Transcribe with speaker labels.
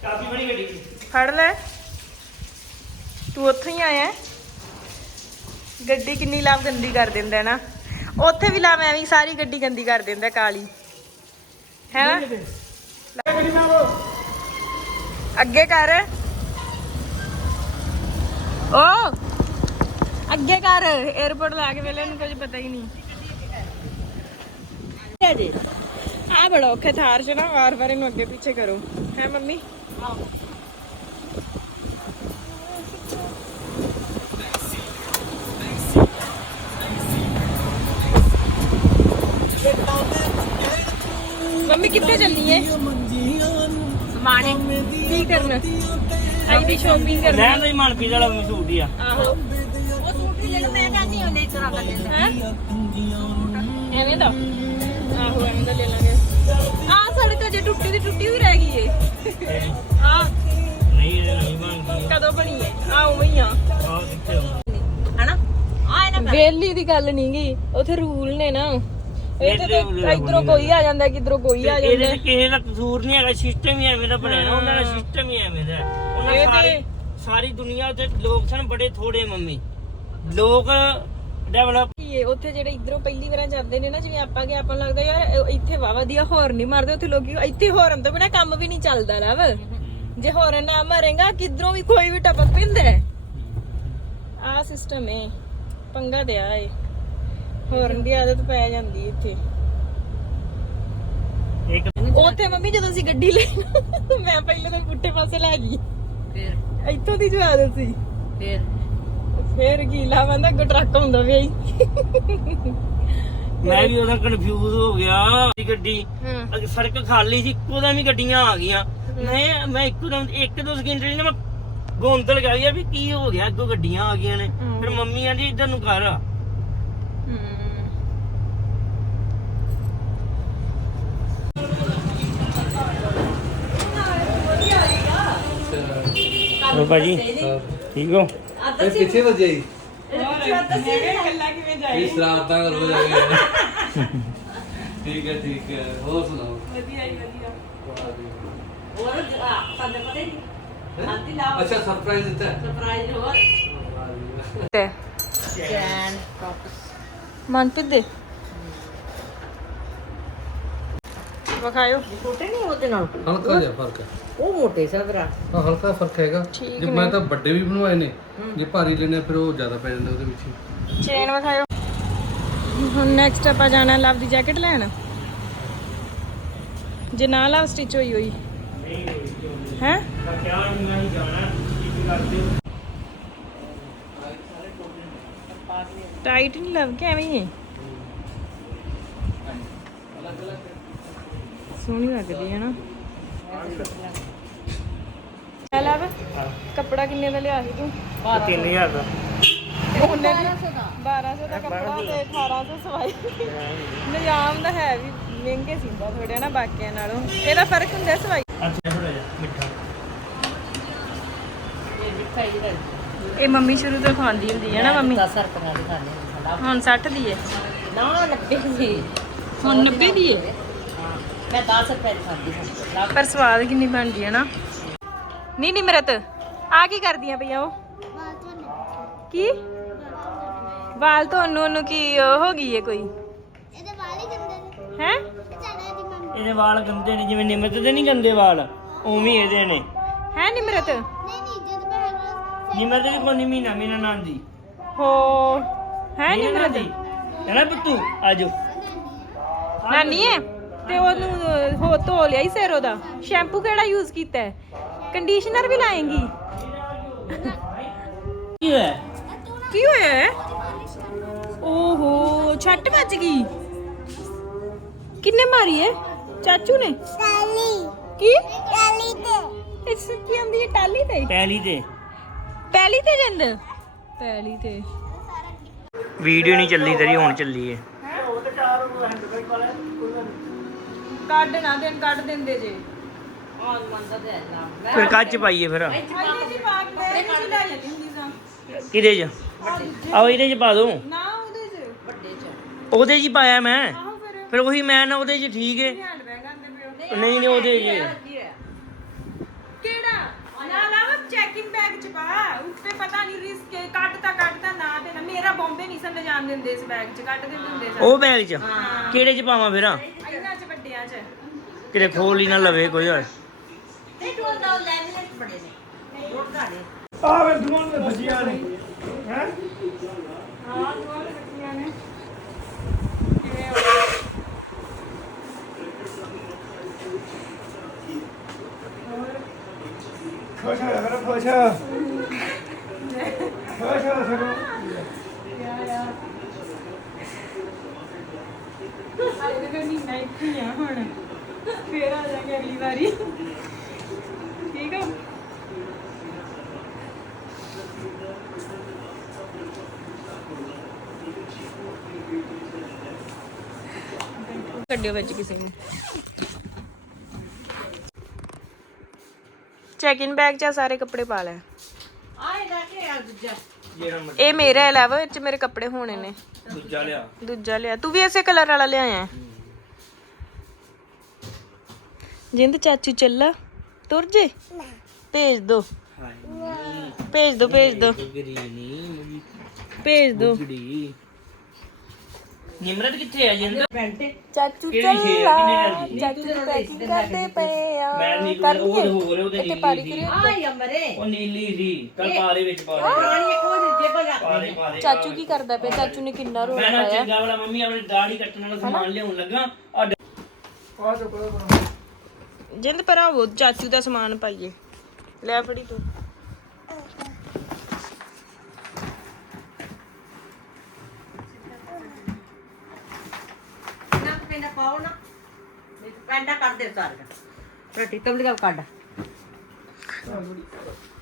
Speaker 1: ਕਾਫੀ ਬੜੀ ਗੱਡੀ
Speaker 2: ਫੜ ਲੈ ਤੂੰ ਉੱਥੋਂ ਹੀ ਆਇਆ ਗੱਡੀ ਕਿੰਨੀ ਲਾਭ ਗੰਦੀ ਕਰ ਦਿੰਦਾ ਨਾ ਉੱਥੇ ਵੀ ਲਾਭ ਐਵੇਂ ਸਾਰੀ ਗੱਡੀ ਗੰਦੀ ਕਰ ਦਿੰਦਾ ਕਾਲੀ ਹੈ ਅੱਗੇ ਕਰ ਓ ਅੱਗੇ ਕਰ 에어ਪੋਰਟ ਲਾ ਕੇ ਵੇਲੇ ਨੂੰ ਕੁਝ ਪਤਾ ਹੀ ਨਹੀਂ ਆ ਬੜਾ ਔਖਾ ਥਾਰ ਚ ਨਾ ਵਾਰ ਇਹਨੂੰ ਅੱਗੇ ਪਿੱਛੇ ਕਰੋ ਹੈ ਮੰਮੀ ਮੰਮੀ ਕਿੱਥੇ ਚੱਲੀ ਏ ਮਾਣੇ ਕੀ ਕਰਨਾ ਆਈ ਦੀ ਸ਼ੋਪਿੰਗ ਕਰਨਾ
Speaker 1: ਲੈਣ ਦਾ ਮਨਪ੍ਰੀਤ ਵਾਲਾ ਸੂਟ ਹੀ ਆ
Speaker 2: ਆਹੋ ਉਹ ਸੂਟ ਵੀ ਲੈਣਾ ਮੈਂ ਕਹਿੰਦੀ ਹਾਂ ਲੈ ਚਰਾ ਕਰ ਲੈਂਦਾ ਹੈ ਐਵੇਂ ਦਾ ਆਹੋ ਐਵੇਂ ਦਾ ਲੈ ਲਾਂਗੇ ਆ ਸੜਕ ਜੇ ਟੁੱਟੀ ਦੀ ਟੁੱਟੀ ਵੀ ਰਹਿ ਗਈ ਏ ਆ
Speaker 1: ਨਹੀਂ ਨਹੀਂ ਮੰਗੀ
Speaker 2: ਕਦੋਂ ਬਣੀ ਏ ਆ ਉਵੇਂ ਹੀ ਆ
Speaker 1: ਆ ਕਿੱਥੇ
Speaker 2: ਹਨਾ ਆ ਇਹਨਾਂ ਵੇਲੀ ਦੀ ਗੱਲ ਨਹੀਂ ਗਈ ਉਥੇ ਰੂਲ ਨੇ ਨਾ ਇਹ ਤੇ ਇਧਰੋਂ ਕੋਈ ਆ ਜਾਂਦਾ ਕਿਧਰੋਂ ਕੋਈ ਆ ਜਾਂਦਾ
Speaker 1: ਇਹਦੇ ਕਿਸੇ ਦਾ ਕਸੂਰ ਨਹੀਂ ਹੈਗਾ ਸਿਸਟਮ ਹੀ ਐਵੇਂ ਦਾ ਬਣਿਆ ਨਾ ਉਹਨਾਂ ਦਾ ਸਿਸਟਮ ਹੀ ਐਵੇਂ ਦਾ ਉਹਨਾਂ ਸਾਰੀ ਦੁਨੀਆ ਤੇ ਲੋਕ ਸਨ ਬੜੇ ਥੋੜੇ ਮੰਮੀ ਲੋਕ ਡਿਵੈਲਪ ਕੀ
Speaker 2: ਉੱਥੇ ਜਿਹੜੇ ਇਧਰੋਂ ਪਹਿਲੀ ਵਾਰ ਜਾਂਦੇ ਨੇ ਨਾ ਜਿਵੇਂ ਆਪਾਂ ਕਿ ਆਪਾਂ ਨੂੰ ਲੱਗਦਾ ਯਾਰ ਇੱਥੇ ਵਾ ਵਧੀਆ ਹੌਰਨ ਨਹੀਂ ਮਾਰਦੇ ਉੱਥੇ ਲੋਕੀ ਇੱਥੇ ਹੌਰਨ ਤੋਂ ਬਿਨਾ ਕੰਮ ਵੀ ਨਹੀਂ ਚੱਲਦਾ ਰਵ ਜੇ ਹੌਰਨ ਨਾ ਮਾਰੇਗਾ ਕਿਧਰੋਂ ਵੀ ਕੋਈ ਵੀ ਟਪਕ ਪੈਂਦਾ ਆ ਸਿਸਟਮ ਹੈ ਪੰਗਾ ਤੇ ਆ ਏ ਹੌਰਨ ਦੀ ਆਦਤ ਪੈ ਜਾਂਦੀ ਇੱਥੇ ਉੱਥੇ ਮੰਮੀ ਜਦੋਂ ਅਸੀਂ ਗੱਡੀ ਲਈ ਮੈਂ ਪਹਿਲੇ ਤਾਂ ਪੁੱਠੇ ਪਾਸੇ ਲੈ ਗਈ ਫਿਰ ਇੱਥੋਂ ਦੀ ਜੋ ਆਦਤ ਸੀ ਫਿਰ ਗੀਲਾ ਬੰਦਾ ਟਰੱਕ ਹੁੰਦਾ ਵੀ
Speaker 1: ਮੈਂ ਵੀ ਉਹਦਾ ਕਨਫਿਊਜ਼ ਹੋ ਗਿਆ ਗੱਡੀ ਸੜਕ ਖਾਲੀ ਸੀ ਇੱਕੋ ਦਮ ਹੀ ਗੱਡੀਆਂ ਆ ਗਈਆਂ ਮੈਂ ਇੱਕੋ ਦਮ ਇੱਕ ਦੋ ਸਕਿੰਟ ਲਈ ਨਾ ਮੈਂ ਗੋਂਦਲ ਗਿਆ ਵੀ ਕੀ ਹੋ ਗਿਆ ਅੱਗੋਂ ਗੱਡੀਆਂ ਆ ਗਈਆਂ ਨੇ ਫਿਰ ਮੰਮੀ ਆਂਦੀ ਇੱਧਰ ਨੂੰ ਕਰ ਹੋ ਭਾਜੀ ਠੀਕ ਹੋ
Speaker 3: ਇਹ ਕਿੱਥੇ ਵਜਾਈ
Speaker 2: ਗੱਲਾਂ ਕਿਵੇਂ ਜਾਈ
Speaker 3: ਇਸ ਰਾਤ ਦਾ ਕਰ ਵਜਾਈ ਠੀਕ ਹੈ ਹੋਰ ਸੁਣਾਓ
Speaker 2: ਵਧੀਆ ਹੀ ਵਧੀਆ
Speaker 4: ਹੋਰ ਸਾਨੂੰ ਪਤਾ ਨਹੀਂ ਆਂਟੀ ਲਾਓ
Speaker 3: ਅੱਛਾ ਸਰਪ੍ਰਾਈਜ਼ ਦਿੱਤਾ ਹੈ?
Speaker 4: ਸਰਪ੍ਰਾਈਜ਼ ਹੋਰ
Speaker 2: ਤੇ
Speaker 4: ਚੈਨ ਟੌਪਸ
Speaker 2: ਮਨਪ੍ਰੀਤ ਦੇ ਵਖਾਇਓ
Speaker 4: ਛੋਟੇ ਨਹੀਂ ਉਹਦੇ ਨਾਲ
Speaker 3: ਹਲਕਾ ਜਿਹਾ ਫਰਕ ਹੈ
Speaker 4: ਉਹ ਮੋਟੇ ਸਭਰਾ
Speaker 3: ਹਾਂ ਹਲਕਾ ਫਰਕ ਹੈਗਾ
Speaker 2: ਠੀਕ
Speaker 3: ਜੇ ਮੈਂ ਤਾਂ ਵੱਡੇ ਵੀ ਬਣਵਾਏ ਨੇ ਜੇ ਭਾਰੀ ਲੈਣੇ ਫਿਰ ਉਹ ਜ਼ਿਆਦਾ ਪੈ ਜਾਂਦੇ ਉਹਦੇ ਵਿੱਚ
Speaker 2: ਚੇਨ ਵਖਾਇਓ ਹੁਣ ਨੈਕਸਟ ਆਪਾਂ ਜਾਣਾ ਲਵ ਦੀ ਜੈਕਟ ਲੈਣ ਜੇ ਨਾ ਲਵ ਸਟਿਚ ਹੋਈ ਹੋਈ ਹੈ ਟਾਈਟ ਨਹੀਂ ਲਵ ਕੇ ਐਵੇਂ ਹੀ ਸੋਹਣੀ ਲੱਗਦੀ ਹੈ ਨਾ ਲਵ ਕੱਪੜਾ ਕਿੰਨੇ ਦਾ ਲਿਆ ਸੀ ਤੂੰ
Speaker 1: 3000 ਦਾ
Speaker 2: ਉਹਨੇ 1200 ਦਾ ਕੱਪੜਾ ਤੇ 1800 ਸਵਾਈ ਨਿਜ਼ਾਮ ਦਾ ਹੈ ਵੀ ਮਹਿੰਗੇ ਸੀਂਦਾ ਥੋੜਿਆ ਨਾ ਬਾਕੀਆਂ ਨਾਲੋਂ ਇਹਦਾ ਫਰਕ ਹੁੰਦਾ ਸਵਾਈ
Speaker 1: ਅੱਛਾ ਥੋੜਾ ਜਿਹਾ ਮਿੱਠਾ
Speaker 2: ਇਹ ਮੰਮੀ ਸ਼ੁਰੂ ਤੋਂ ਖਾਂਦੀ ਹੁੰਦੀ ਹੈ ਨਾ ਮੰਮੀ
Speaker 4: 10 ਰੁਪਏ ਦੀ ਖਾਣੇ
Speaker 2: ਹੁਣ 60 ਦੀ ਹੈ
Speaker 4: ਨਾ 90 ਦੀ
Speaker 2: ਹੁਣ 90 ਦੀ ਹੈ
Speaker 4: ਮੈਂ 10 ਰੁਪਏ ਦੀ ਖਾਂਦੀ ਹਾਂ
Speaker 2: ਪਰ ਸਵਾਦ ਕਿੰਨੀ ਬਣਦੀ ਹੈ ਨਾ ਨਹੀਂ ਨਿਮਰਤ ਆ ਕੀ ਕਰਦੀਆਂ ਪਈਆਂ ਉਹ ਕੀ ਵਾਲ ਤੁਹਾਨੂੰ ਉਹਨੂੰ ਕੀ ਹੋ ਗਈ ਹੈ ਕੋਈ
Speaker 5: ਇਹਦੇ ਵਾਲ ਹੀ ਗੰਦੇ ਨੇ
Speaker 2: ਹੈ
Speaker 5: ਵਿਚਾਰੇ ਦੀ ਮੰਮੀ
Speaker 1: ਇਹਦੇ ਵਾਲ ਗੰਦੇ ਨੇ ਜਿਵੇਂ ਨਿਮਰਤ ਦੇ ਨਹੀਂ ਗੰਦੇ ਵਾਲ ਉਵੇਂ ਇਹਦੇ ਨੇ
Speaker 2: ਹੈ ਨਿਮਰਤ
Speaker 5: ਨਹੀਂ ਜਦ ਮੈਂ ਹੈਗਾ
Speaker 1: ਨਿਮਰਤ ਵੀ ਕੋਈ ਮਹੀਨਾ ਨਾਂ ਦੀ
Speaker 2: ਹੋ ਹੈ ਨਿਮਰਤ
Speaker 1: ਹੈ ਨਾ ਪੁੱਤੂ ਆਜੋ
Speaker 2: ਨਾਨੀ ਹੈ ਤੇ ਉਹਨੂੰ ਹੋ ਧੋ ਲਿਆ ਹੀ ਸਿਰ ਉਹਦਾ ਸ਼ੈਂਪੂ ਕਿਹੜਾ ਯੂਜ਼ ਕੀਤਾ ਹੈ ਕੰਡੀਸ਼ਨਰ ਵੀ ਲਾਏਂਗੀ
Speaker 1: ਕੀ ਹੋਇਆ
Speaker 2: ਕੀ ਹੋਇਆ ਹੈ ਓਹੋ ਛੱਟ ਵੱਜ ਗਈ ਕਿੰਨੇ ਮਾਰੀ ਹੈ ਚਾਚੂ ਨੇ
Speaker 5: ਟਾਲੀ
Speaker 2: ਕੀ
Speaker 5: ਤੇ
Speaker 2: ਇਸ ਕੀ ਆਂਦੀ ਹੈ ਟਾਲੀ ਤੇ
Speaker 1: ਪਹਿਲੀ ਤੇ
Speaker 2: ਜੰਦ ਪਹਿਲੀ ਤੇ
Speaker 1: ਵੀਡੀਓ ਨਹੀਂ ਚੱਲੀ ਤੇਰੀ ਹੁਣ ਚੱਲੀ ਹੈ
Speaker 2: ਕੱਢ ਨਾ ਦੇਣ ਕੱਢ ਦਿੰਦੇ ਜੇ
Speaker 4: ਆਨ ਮੰਦਾ ਦੇ ਨਾ
Speaker 1: ਫਿਰ ਕੱਚ ਪਾਈਏ ਫਿਰ
Speaker 2: ਆਈਏ ਜੀ ਪਾ ਕੇ ਤੁਸੀਂ ਲੈ ਜਾਂਦੀ ਹੁੰਦੀ ਸਾਂ
Speaker 1: ਕਿਹਦੇ ਚ ਆਓ ਇਹਦੇ ਚ ਪਾ ਦੋ
Speaker 2: ਨਾ ਉਹਦੇ ਚ
Speaker 4: ਵੱਡੇ ਚ
Speaker 1: ਉਹਦੇ ਚ ਹੀ ਪਾਇਆ ਮੈਂ
Speaker 2: ਆਹੋ
Speaker 1: ਫਿਰ ਉਹੀ ਮੈਂ ਨਾ ਉਹਦੇ ਚ ਠੀਕ ਹੈ
Speaker 2: ਹੈਂਡ ਬੈਗ ਆਂਦੇ ਪਿਓ
Speaker 1: ਨਹੀਂ ਉਹਦੇ ਚ
Speaker 4: ਕੀ ਹੈ
Speaker 2: ਕਿਹੜੇ ਚ ਪਾ ਉੱਤੇ ਪਤਾ ਨਹੀਂ ਰਿਸਕ ਕੱਟਦਾ ਨਾ ਤੇ ਨਾ ਮੇਰਾ ਬੰਬੇ ਨਹੀਂ ਸਨ ਜਾਣ ਦਿੰਦੇ ਇਸ ਬੈਗ ਚ ਕੱਟ ਦਿੰਦੇ ਹੁੰਦੇ ਸਨ
Speaker 1: ਉਹ ਬੈਗ 'ਚ ਕਿਹੜੇ 'ਚ ਪਾਵਾਂ ਫਿਰ
Speaker 2: ਇਹਨਾਂ ਚ ਵੱਡਿਆਂ ਚ
Speaker 1: ਕਿਤੇ ਖੋਲ ਹੀ ਨਾ ਲਵੇ ਕੋਈ ਹੋਏ
Speaker 4: ਨਹੀਂ ਟੋਲ ਦਾ ਲੈਮੀਨੇਟ ਬੜੇ ਨੇ ਰੋਟ ਘਾੜੇ
Speaker 1: ਆ ਵੇ ਦੁਕਾਨ ਤੇ ਭਜੀਆਂ ਨੇ ਹੈ
Speaker 2: ਹਾਂ ਦੋਵਾਂ ਦੇ ਬੱਚੀਆਂ ਨੇ ਕਿਵੇਂ
Speaker 1: ਖੁਸ਼ ਹੋ ਕਰ ਖੁਸ਼ ਹੋ ਸਕੋ
Speaker 2: ਆਏ ਤੇ ਨਹੀਂ ਨਹੀਂ ਆ ਹੁਣ ਫੇਰ ਆ ਜਾਗੇ ਅਗਲੀ ਵਾਰੀ ਠੀਕ ਆ ਕੱਢਿਓ ਵਿੱਚ ਕਿਸੇ ਨੂੰ ਚੈੱਕ ਇਨ ਬੈਗ 'ਚ ਆ ਸਾਰੇ ਕੱਪੜੇ ਪਾ ਲੈ
Speaker 4: ਆਏ ਦਾ ਕੇ ਆ ਦੂਜਾ
Speaker 1: ਜਿਹੜਾ
Speaker 2: ਇਹ ਮੇਰਾ 11 ਚ ਮੇਰੇ ਕੱਪੜੇ ਹੋਣੇ ਨੇ
Speaker 1: ਦੂਜਾ ਲਿਆ
Speaker 2: ਦੂਜਾ ਲਿਆ ਤੂੰ ਵੀ ਐਸੇ ਕਲਰ ਵਾਲਾ ਲਿਆਇਆ ਜਿੰਦ ਚਾਚੂ ਚੱਲਾ ਤੁਰ ਜੇ ਭੇਜ ਦੋ ਭੇਜ ਦੋ ਭੇਜ ਦੋ
Speaker 1: ਗਰੀਨੀ
Speaker 2: ਭੇਜ ਦੋ
Speaker 1: ਗੁੜੀ ਨਿਮਰਤ ਕਿੱਥੇ ਆ ਜਿੰਦ
Speaker 4: ਪੈਂਟ
Speaker 2: ਚਾਚੂ
Speaker 1: ਕਿਹੜੀ ਸ਼ੇਰ ਕਿੰਨੇ ਲੈਂਦੀ
Speaker 2: ਚਾਚੂ ਦੀ ਪੈਕਿੰਗ ਕਰਦੇ ਪਏ ਆ
Speaker 1: ਮੈਂ ਨੀਲੀ
Speaker 2: ਕਰ
Speaker 1: ਉਹ
Speaker 2: ਲਈਏ
Speaker 1: ਹੋਰ ਉਹਦੇ
Speaker 2: ਇੱਥੇ
Speaker 1: ਨੀਲੀ
Speaker 2: ਪਾਰੀ
Speaker 1: ਸੀ
Speaker 2: ਕਰਿਓ
Speaker 4: ਆਏ ਅਮਰੇ
Speaker 1: ਉਹ ਨੀਲੀ ਸੀ ਕੱਲ ਪਾਰੇ ਵਿੱਚ ਪਾ ਦੇ
Speaker 4: ਪੁਰਾਣੀ ਉਹ ਜੇਬ ਰੱਖ
Speaker 1: ਪਾ ਦੇ ਪਾ ਦੇ
Speaker 2: ਚਾਚੂ ਕੀ ਕਰਦਾ ਪਿਆ ਚਾਚੂ ਨੇ ਕਿੰਨਾ ਰੋਣਾ
Speaker 1: ਮੈਂ ਨਾ
Speaker 2: ਪਾਇਆ
Speaker 1: ਚੰਗਾ ਵਾਲਾ ਮੰਮੀ ਆਪਣੀ ਦਾੜੀ ਕੱਟਣ ਵਾਲਾ ਸਮਾਨ ਲਿਆਉਣ ਲੱਗਾ ਆ
Speaker 2: ਜਿੰਦ ਭਰਾਵੋ ਚਾਚੂ ਦਾ ਸਮਾਨ ਪਾਈਏ ਲੈ ਫੜੀ ਤੂੰ
Speaker 4: ਨਾ ਪੈਂਡਾ ਪਾਓ ਨਾ ਪੈਂਡਾ ਕੱਢ ਦੇ ਸਾਰ ਰੋਟੀ ਤਬਲੀ ਦਾ ਕੱਢ